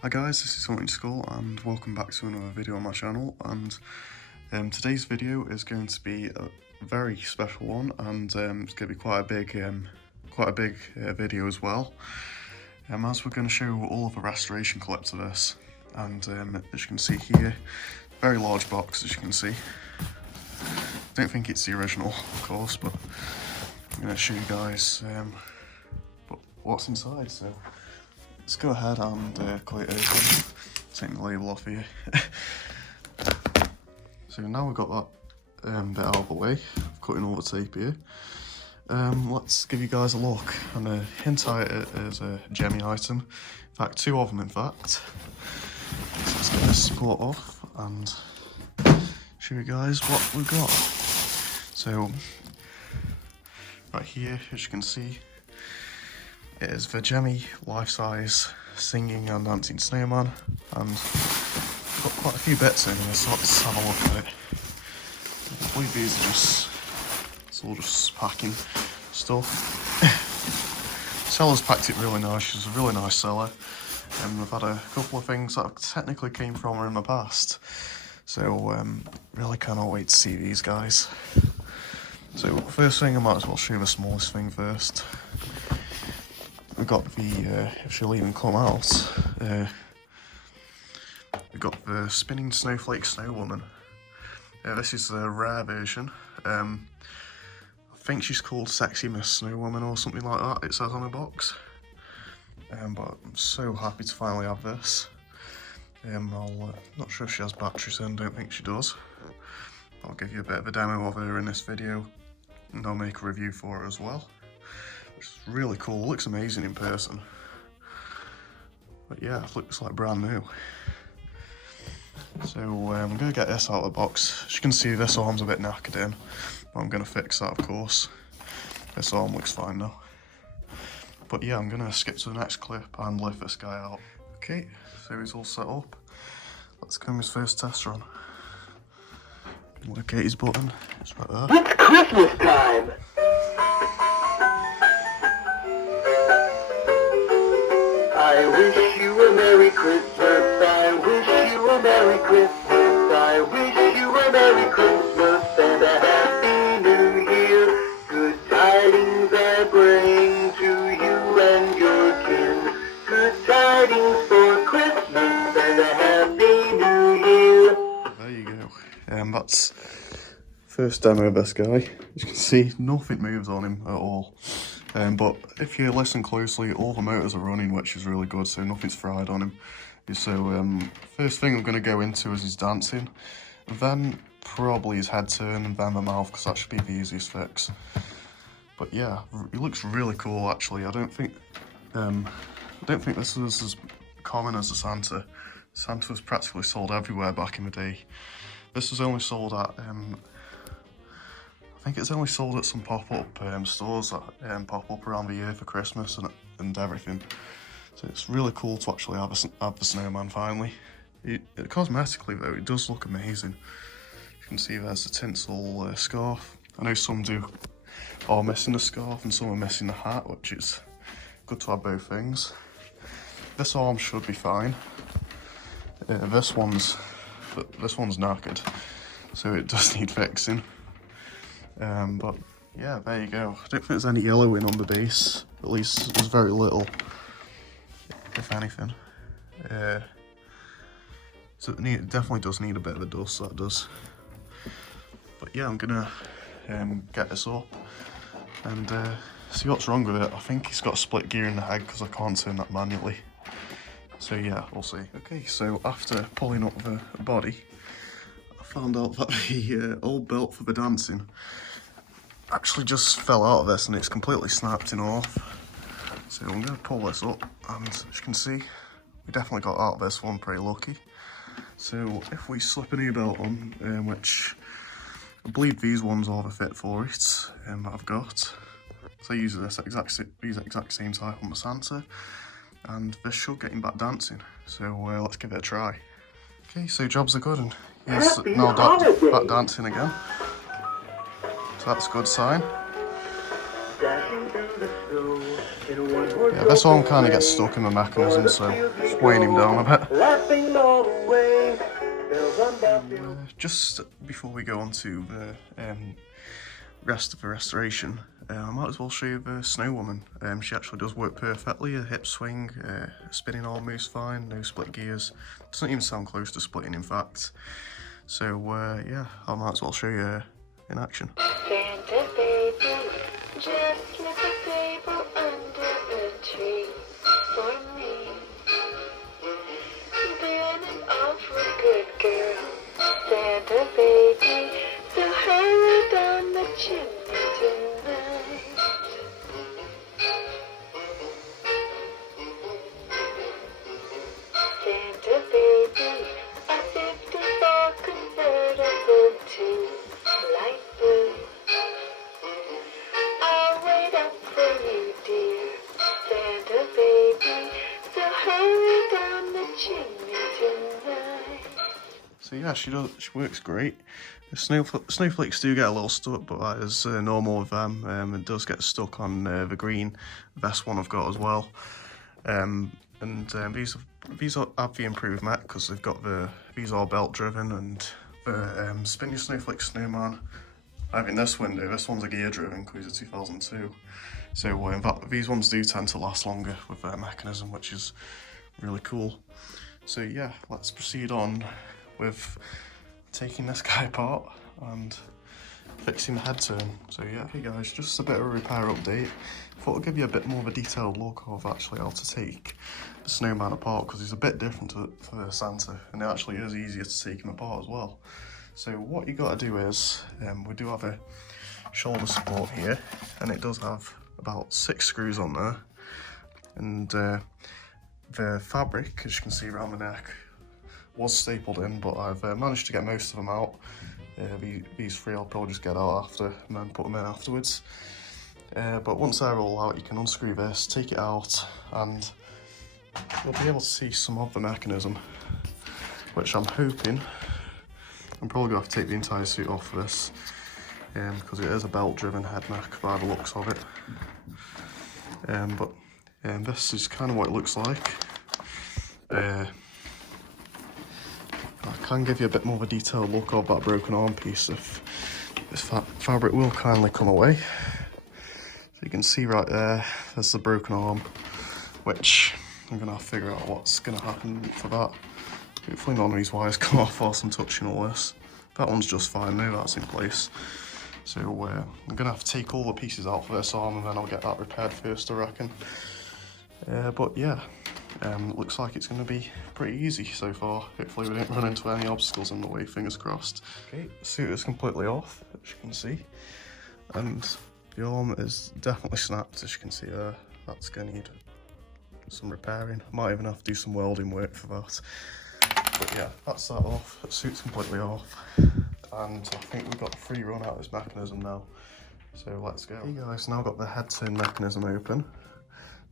Hi guys, this is Snowman and welcome back to another video on my channel, and today's video is going to be a very special one, and it's going to be quite a big video as well, as we're going to show all of the restoration clips of this. And as you can see here, very large box, as you can see. Don't think it's the original, of course, but I'm going to show you guys what's inside. So let's go ahead and cut it open, take the label off here. So now we've got that bit out of the way, cutting all the tape here. Let's give you guys a look, and hint at it is a Gemmy item. In fact, two of them in fact. So let's get this split off and show you guys what we've got. So right here, as you can see, it is the Gemmy life-size singing and dancing snowman, and got quite a few bits in here, so let's have a look at it. I believe these are it's all just packing stuff. Seller's packed it really nice, she's a really nice seller, and we've had a couple of things that technically came from her in the past, so really cannot wait to see these guys. So first thing, I might as well show you the smallest thing first. We've got the, if she'll even come out, we've got the spinning snowflake snow woman. This is the rare version. I think she's called Sexy Miss Snow Woman or something like that, it says on the box. But I'm so happy to finally have this. Not sure if she has batteries in, don't think she does. I'll give you a bit of a demo of her in this video, and I'll make a review for her as well. Which is really cool, looks amazing in person. But yeah, it looks like brand new. So I'm going to get this out of the box. As you can see, this arm's a bit knackered in, but I'm going to fix that, of course. This arm looks fine now. But yeah, I'm going to skip to the next clip and lift this guy out. Okay, so he's all set up. Let's give him his first test run. Locate his button, it's right there. It's Christmas time! I wish you a Merry Christmas, I wish you a Merry Christmas, I wish you a Merry Christmas and a Happy New Year. Good tidings I bring to you and your kin, good tidings for Christmas and a Happy New Year. There you go. That's first demo of this guy. As you can see, nothing moves on him at all. But if you listen closely, all the motors are running, which is really good, so nothing's fried on him. So first thing I'm going to go into is his dancing, then probably his head turn, and then the mouth, because that should be the easiest fix. But yeah, he looks really cool actually. I don't think this is as common as the Santa. Santa was practically sold everywhere back in the day. This was only sold at I think it's only sold at some pop-up stores that pop up around the year for Christmas and everything. So it's really cool to actually have the snowman finally. Cosmetically though, it does look amazing. You can see there's the tinsel scarf. I know some are missing the scarf and some are missing the hat, which is good to have both things. This arm should be fine. This one's knackered, so it does need fixing. But yeah, there you go. I don't think there's any yellowing on the base, at least there's very little, if anything. So it definitely does need a bit of a dust, that does. But yeah, I'm gonna get this up and see what's wrong with it. I think it's got a split gear in the head because I can't turn that manually. So yeah, we'll see. Okay, so after pulling up the body, I found out that the old belt for the dancing actually just fell out of this and it's completely snapped in half. So I'm going to pull this up, and as you can see, we definitely got out of this one pretty lucky. So if we slip a new belt on, which I believe these ones are the fit for it that I've got. So I use these exact same type on the Santa, and this should get him back dancing. So let's give it a try. Okay, so jobs are good, and he's now back dancing again. So that's a good sign. Dashing Yeah, this arm kind of gets stuck in the mechanism, so just weighing him down a bit. Just before we go on to the rest of the restoration, I might as well show you the Snow Woman. She actually does work perfectly. A hip swing, spinning arm moves fine, no split gears. Doesn't even sound close to splitting, in fact. So yeah, I might as well show you in action. Santa baby, just slip a table under the tree for me. Been an awful good girl, Santa baby, so hurry down the chimney tonight. Santa baby, a 54 convertible to light blue. I'll wait up for you, dear Santa baby, so hurry down the chimney tonight. So yeah, she works great. The snowflakes do get a little stuck, but that is normal with them. It does get stuck on the green vest one I've got as well. These have the improved mech because they've got these are belt driven, and the Spin Your Snowflake Snowman, I think this one's a gear driven because it's a 2002. So in fact, these ones do tend to last longer with their mechanism, which is really cool. So yeah, let's proceed on with taking this guy apart and fixing the head turn. So yeah, okay guys, just a bit of a repair update. Thought I'd give you a bit more of a detailed look of actually how to take the Snowman apart, because he's a bit different to Santa, and it actually is easier to take him apart as well. So what you got to do is, we do have a shoulder support here, and it does have about 6 screws on there, and the fabric, as you can see around the neck, was stapled in, but I've managed to get most of them out. These 3 I'll probably just get out after and then put them in afterwards. But once they're all out, you can unscrew this, take it out, and you'll be able to see some of the mechanism, which I'm hoping, I'm probably going to have to take the entire suit off for this, because it is a belt driven head mech by the looks of it. But this is kind of what it looks like. I can give you a bit more of a detailed look of that broken arm piece if this fabric will kindly come away. So you can see right there, there's the broken arm, which I'm going to have to figure out what's going to happen for that. Hopefully none of these wires come off whilst I'm touching all this. That one's just fine now, that's in place. So I'm going to have to take all the pieces out for this arm, and then I'll get that repaired first, I reckon. But yeah, looks like it's going to be pretty easy so far. Hopefully we don't run into any obstacles in the way, fingers crossed. Okay, the suit is completely off, as you can see. And the arm is definitely snapped, as you can see there. That's going to need some repairing. Might even have to do some welding work for that. But yeah, that's that off. The suit's completely off. And I think we've got a free run out of this mechanism now. So let's go. Okay guys, now got the head turn mechanism open.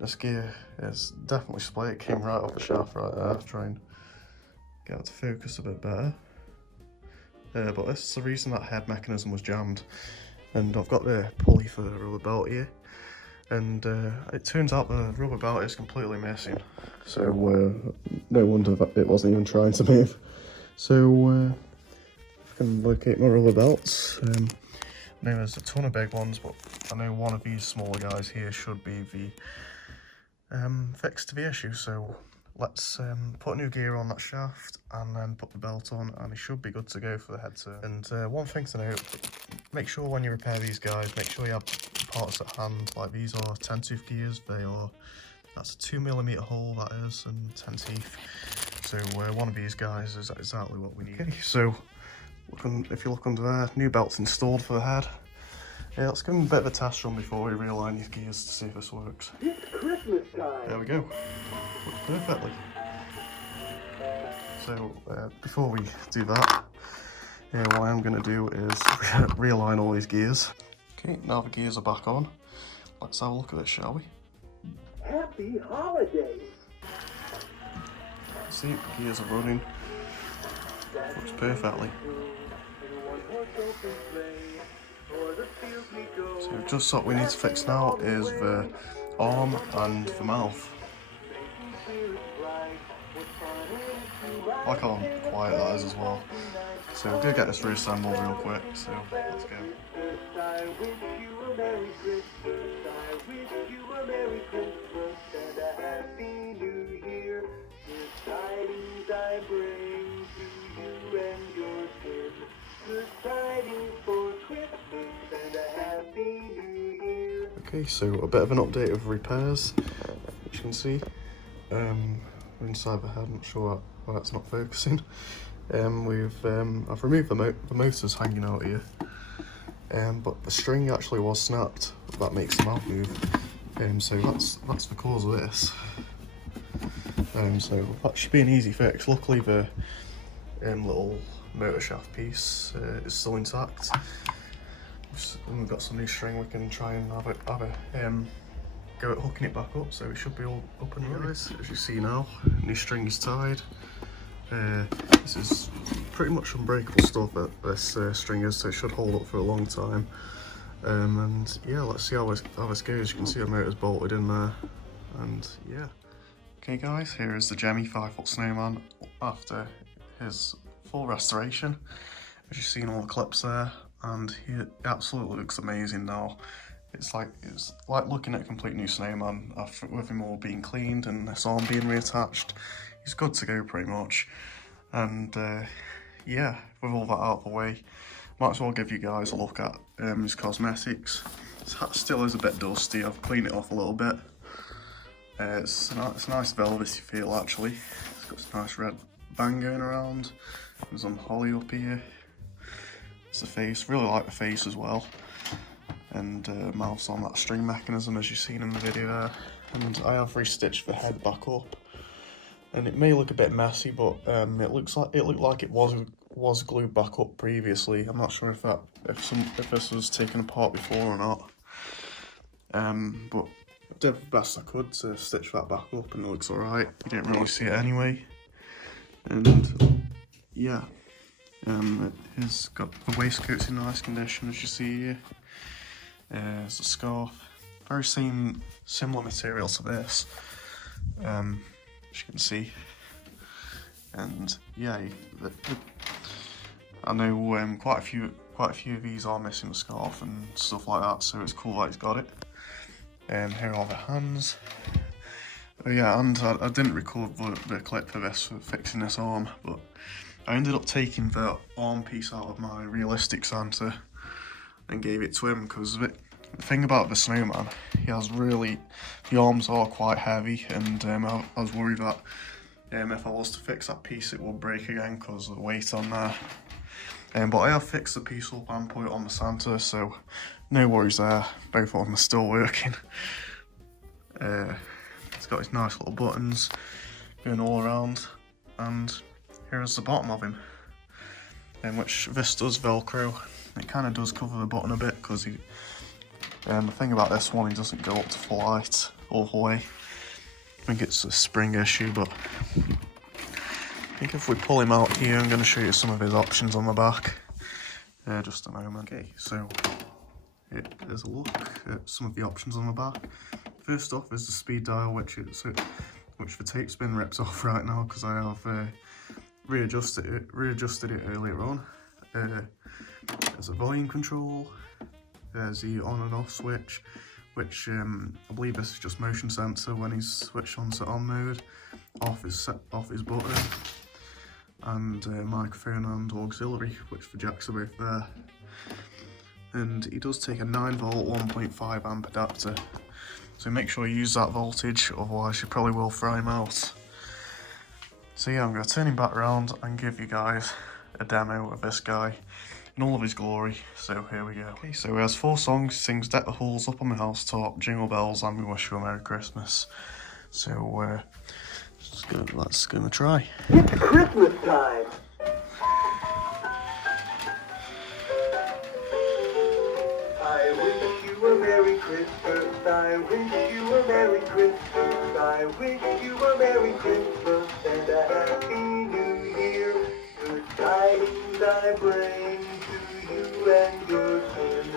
This gear is definitely split. It came right off the shaft right there. Try and get it to focus a bit better. But this is the reason that head mechanism was jammed. And I've got the pulley for the rubber belt here. And it turns out the rubber belt is completely missing. So no wonder that it wasn't even trying to move. So if I can locate my rubber belts. I know there's a ton of big ones, but I know one of these smaller guys here should be the fix to the issue. So let's put a new gear on that shaft and then put the belt on, and it should be good to go for the head turn. And one thing to note, make sure when you repair these guys, make sure you have parts at hand. Like these are 10 tooth gears, that's a 2mm hole that is, and 10 teeth. So one of these guys is exactly what we need. Okay, so if you look under there, new belt's installed for the head. Yeah, let's give him a bit of a test run before we realign these gears to see if this works. It's Christmas time. There we go. Works perfectly. So before we do that, what I'm going to do is realign all these gears. Okay, now the gears are back on. Let's have a look at it, shall we? Happy holidays. See, the gears are running. Works perfectly. So just what we need to fix now is the arm and the mouth. I like how quiet that is as well. So we're gonna get this reassembled real quick, so let's go. I wish you a Merry Christmas. I wish you a Merry Christmas and a Happy New Year. Good tidings I bring to you and your kin. Good tidings for Christmas and a Happy New Year. Okay, so a bit of an update of repairs, as you can see. We're inside the head, I'm not sure why that's not focusing. I've removed the motors hanging out here, but the string actually was snapped. That makes the mouth move, so that's the cause of this. So that should be an easy fix. Luckily the little motor shaft piece is still intact. We've got some new string. We can try and have a go at hooking it back up, so it should be all up and running. As you see now, new string is tied. This is pretty much unbreakable stuff that this string is, so it should hold up for a long time. And yeah, let's see how this goes. You can see the motor's bolted in there, and yeah. Okay guys, here is the Gemmy 5-foot snowman after his full restoration. As you've seen all the clips there, and he absolutely looks amazing now. It's like looking at a complete new snowman after with him all being cleaned and this arm being reattached. He's good to go pretty much. And yeah, with all that out of the way, might as well give you guys a look at his cosmetics. His hat still is a bit dusty. I've cleaned it off a little bit. It's a nice velvety feel actually. It's got some nice red band going around. There's some holly up here. It's the face. Really like the face as well. And mouth's on that string mechanism as you've seen in the video there. And I have restitched the head back up. And it may look a bit messy, but it looked like it was glued back up previously. I'm not sure if this was taken apart before or not. But I did the best I could to stitch that back up, and it looks alright. You didn't really see it anyway. And yeah, it's got the waistcoat's in nice condition as you see here. There's a scarf, very similar material to this, as you can see. And yeah, I know quite a few of these are missing the scarf and stuff like that, so it's cool that he's got it. Here are the hands. Yeah, and I didn't record the clip for this for fixing this arm, but I ended up taking the arm piece out of my realistic Santa and gave it to him, because the thing about the snowman, the arms are quite heavy, and I was worried that if I was to fix that piece it would break again because of the weight on there. But I have fixed the piece up and put it on the Santa, so no worries there, both of them are still working. It's got his nice little buttons going all around, and here is the bottom of him, which this does Velcro. It kind of does cover the button a bit, because the thing about this one, he doesn't go up to full height all the way. I think it's a spring issue, but I think if we pull him out here, I'm going to show you some of his options on the back. Just a moment. Okay, so here's a look at some of the options on the back. First off is the speed dial, which the tape's been ripped off right now because I have readjusted it earlier on. There's a volume control. There's the on and off switch, which I believe this is just motion sensor when he's switched on to on mode. Off his button, and microphone and auxiliary, which the jacks are both there. And he does take a 9-volt 1.5 amp adapter, so make sure you use that voltage, otherwise you probably will fry him out. So yeah, I'm going to turn him back around and give you guys a demo of this guy in all of his glory. So here we go. Okay, so he has 4 songs. He sings Deck the Halls, Up on the Housetop, Jingle Bells, and We Wish You a Merry Christmas. So let's go and try. It's Christmas time. I wish you a Merry Christmas. I wish you a Merry Christmas. I wish you a Merry Christmas and a Happy New Year. Good tidings I bring to you and your kin.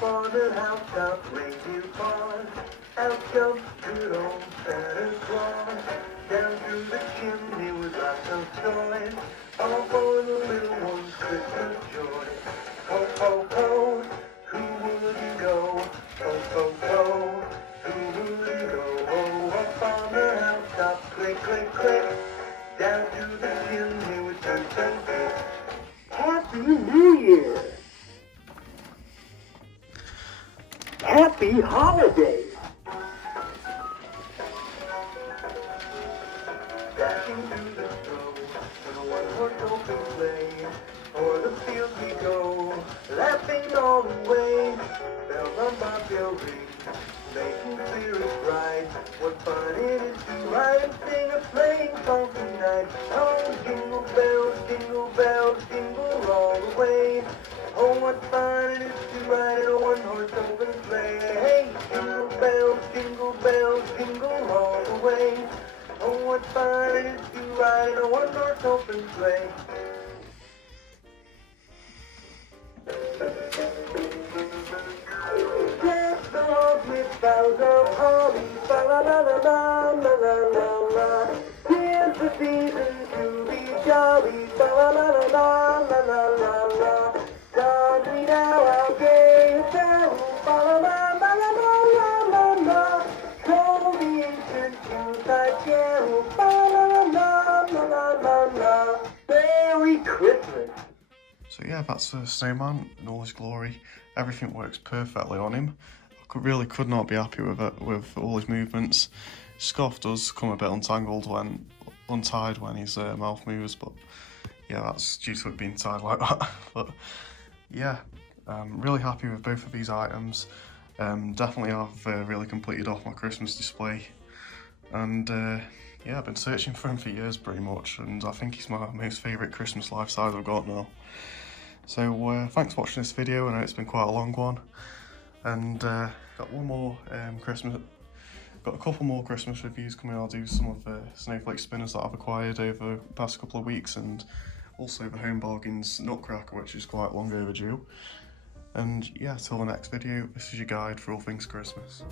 Up on the housetop, reindeer paws. Out jumps good old Santa Claus. Down through the chimney with lots of toys. All for the little ones' Christmas joy. Ho, ho, ho, who would you go? Ho, ho, ho, who would you go? Oh, up on the housetop, click, click, click. Down through the chimney with turks and tricks. Happy New Year! Happy Holidays! Dashing through the snow in a one-horse open sleigh. O'er the fields we go, laughing all the way. Bells on bobtail ring, making spirits bright. What fun it is to ride and sing a sleighing song tonight. Oh, jingle bells, jingle all the way. Oh, what fun it is to ride in a one-horse open sleigh. Hey, jingle bells, jingle all the way. Oh, what fun it is to ride in a one-horse open sleigh. Deck the halls with boughs of holly, fa la la la la la la la la. 'Tis the season to be jolly, fa la la la la la la la la. Don we now our gay apparel, fa la la la la la la la la. Troll the ancient Yuletide carol, fa la la la la la la la. Merry Christmas! So yeah, that's Snowman in all his glory. Everything works perfectly on him. Really could not be happy with it, with all his movements. Scarf does come a bit untangled when untied when his mouth moves, but yeah, that's due to it being tied like that. But yeah, I'm really happy with both of these items. Definitely have really completed off my Christmas display, and yeah, I've been searching for him for years pretty much, and I think he's my most favourite Christmas life size I've got now. So thanks for watching this video. I know it's been quite a long one, and got one more got a couple more Christmas reviews coming. I'll do some of the snowflake spinners that I've acquired over the past couple of weeks, and also the Home Bargains Nutcracker, which is quite long overdue. And yeah, till the next video, this is your guide for all things Christmas.